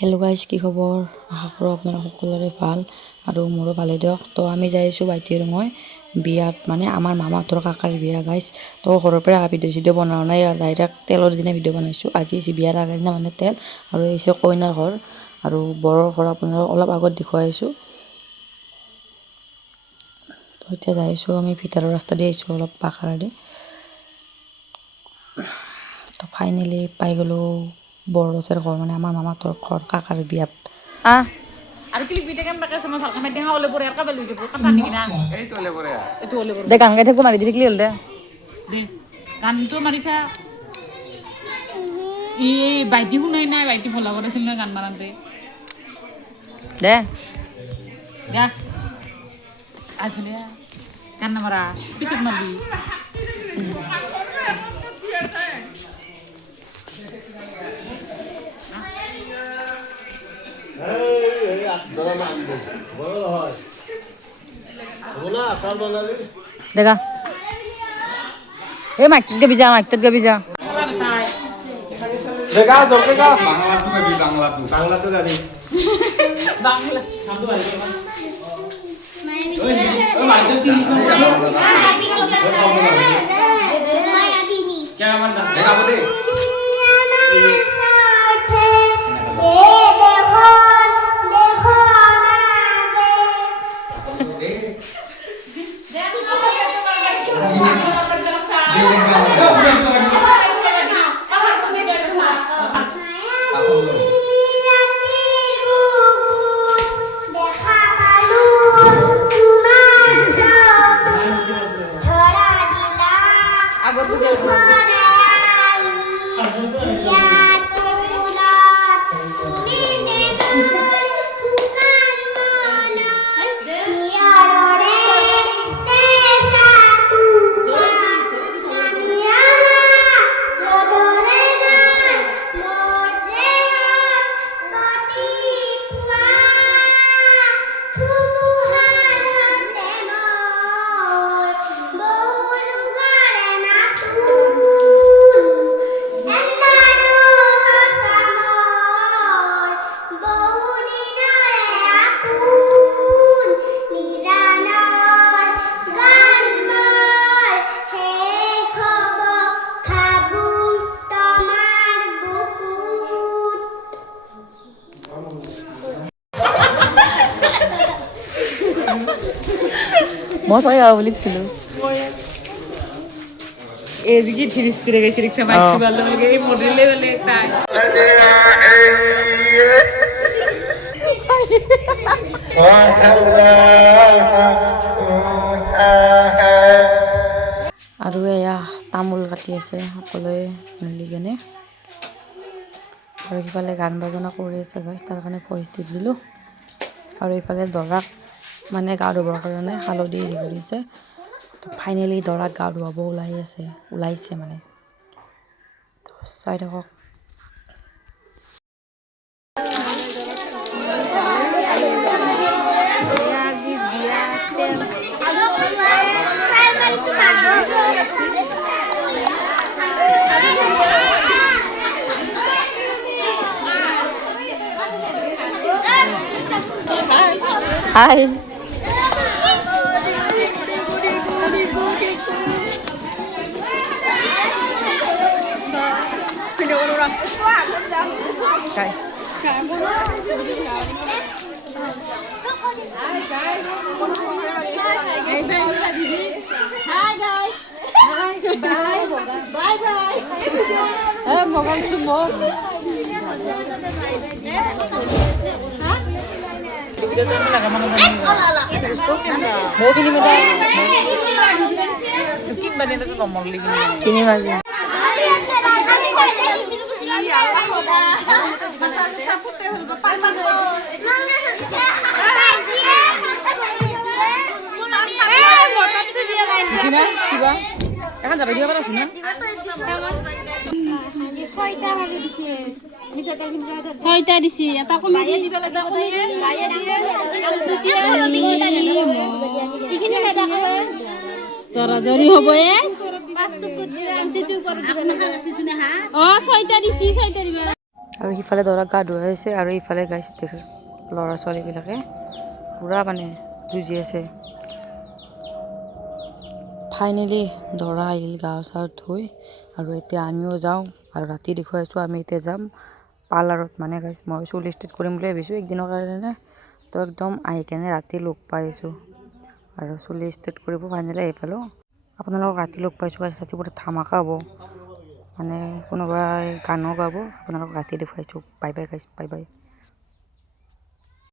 Hello' guys, কি খবৰ? আশা কৰোঁ আপোনালোক সকলোৰে ভাল আৰু মোৰো ভালেই দিয়ক। তো আমি যাই আছোঁ ভাইটিৰ মই বিয়াত, মানে আমাৰ মামাহঁতৰ কাকাৰ বিয়া গাইজ। তো ঘৰৰ পৰা ভিডিঅ' বনোৱা নাই, ডাইৰেক্ট তেলৰ দিনে ভিডিঅ' বনাইছোঁ। আজি হৈছে বিয়াৰ আগৰ দিনা মানে তেল, আৰু হৈছে কইনাৰ ঘৰ আৰু বৰৰ ঘৰ আপোনালোকক অলপ আগত দেখুৱাইছোঁ। তো এতিয়া যাই আছোঁ আমি ভিতৰৰ ৰাস্তা দি আহিছোঁ অলপ পাখাৰেদি। তো ফাইনেলি পাই গ'লোঁ বৰদচৰ ঘৰ, মানে আমাৰ মামাহঁতৰ ঘৰ কাকাৰ বিয়াত। আৰু ক্লিপ ভিডিঅ' কেন বাকে মই ভালকে মাতি ওলে পৰে আৰ কাবে লৈ যাব কাটা নিকি না এইটো ওলে পৰে দে গান গাই থাকো মাৰি দিলে কি হ'ল দে গানটো মাৰি থা এই বাইটি শুনাই নাই, বাইটি ভলা কৰিছিল না গান মাৰাতে দে যা আইফালে গান নামাৰা পিছত মাৰবি দেখা এই মাইকত গাবি যা, মাইকত গাবি যা। দেখা জলদি গা বাংলাটো গাবি, বাংলাটো গাবি বাংলা ও মাইকেল 30 নম্বর কে আমার দেখা বলে মই চাই আৰু বুলিছিলোঁ এই যে কি থিৰিস্তিৰে গেছে ৰিক্সা মাইকি ভালো লাগে এই মডেলে বলে তাই আৰু এয়া তামোল কাটি আছে সকলোৱে মিলি কেনে, আৰু সিফালে গান বাজনা কৰি আছে গাইছ, তাৰ কাৰণে ভইচ দি দিলোঁ। আৰু এইফালে দৰাক মানে গা ধুবৰ কাৰণে হালধি হেৰি কৰিছে। তো ফাইনেলি দৰাক গা ধুৱাব ওলাইছে মানে, চাই থাকক। হাই guys. Kini masih. Sina, tiba. Kan dapat dia apa Sina? ছয়টা দিছি এটা কমাই দিব লাগে জৰাজৰি হ'ব ছয়টা দিছি ছয়টা দিবা। আৰু সিফালে দৰাক গা ধুৱাই আছে আৰু ইফালে গাইছ দেখে ল'ৰা ছোৱালীবিলাকে পূৰা মানে যুঁজি আছে। ফাইনেলি দৰা আহিল গা চা ধুই আৰু এতিয়া আমিও যাওঁ আৰু ৰাতি দেখুৱাইছোঁ আমি এতিয়া যাম পাৰ্লাৰত মানে গাইছ মই চুলি ষ্ট্ৰেট কৰিম বুলি ভাবিছোঁ একদিনৰ কাৰণে তো একদম আহি কেনে ৰাতি লগ পাইছোঁ আৰু চুলি ষ্ট্ৰেট কৰিব ফাইনেলি আহি পালোঁ। আপোনালোকক ৰাতি লগ পাইছোঁ গাইছ ৰাতি পুৰা ধামাকা হ'ব মানে কোনোবাই গানো গাব আপোনালোকক ৰাতি দেখুৱাইছোঁ বাই বাই গাইছ বাই বাই।